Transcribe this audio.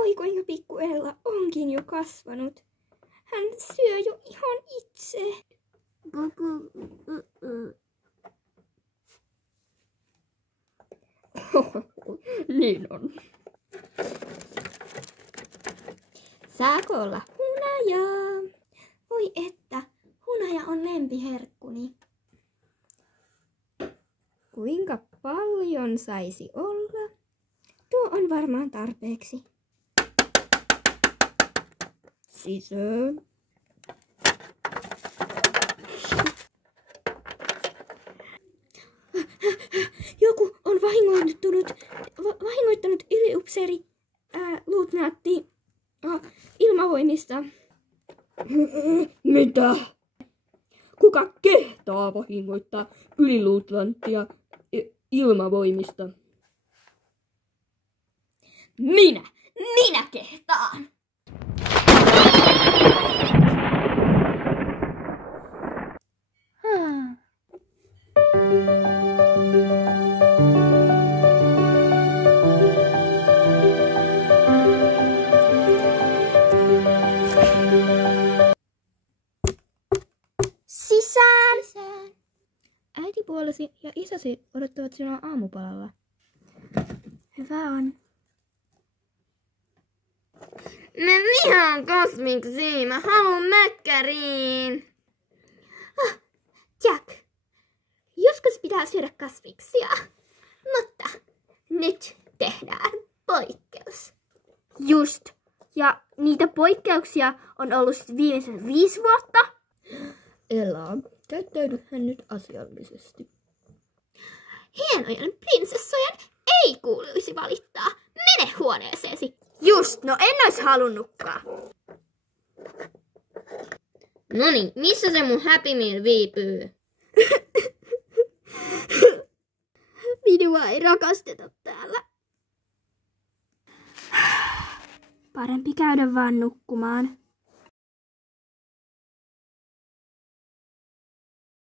Oi kuinka pikku Ella onkin jo kasvanut. Hän syö jo ihan itse. Niin on. Saako olla hunajaa? Voi että, hunaja on lempiherkkuni. Kuinka paljon saisi olla? Tuo on varmaan tarpeeksi. Sisään. Joku on vahingoittanut yliupseeri luutnaatti ilmavoimista. Mitä? Kuka kehtaa vahingoittaa yliluutnanttia ilmavoimista? Minä kehtaan! Sisään! Äitipuolesi ja isäsi odottavat sinua aamupalalla. Hyvä on. Mä vihaan kosmiksi, mä haluun mäkkäriin. Jack, joskus pitää syödä kasviksia, mutta nyt tehdään poikkeus. Just. Ja niitä poikkeuksia on ollut viimeisen 5 vuotta. Ella, käyttäydyhän nyt asiallisesti. Hienojen prinsessojen ei kuuluisi valittaa. Mene huoneeseesi. Just, no en ois halunnutkaan. Noniin, missä se mun Happy Meal viipyy? Minua ei rakasteta täällä. Parempi käydä vaan nukkumaan.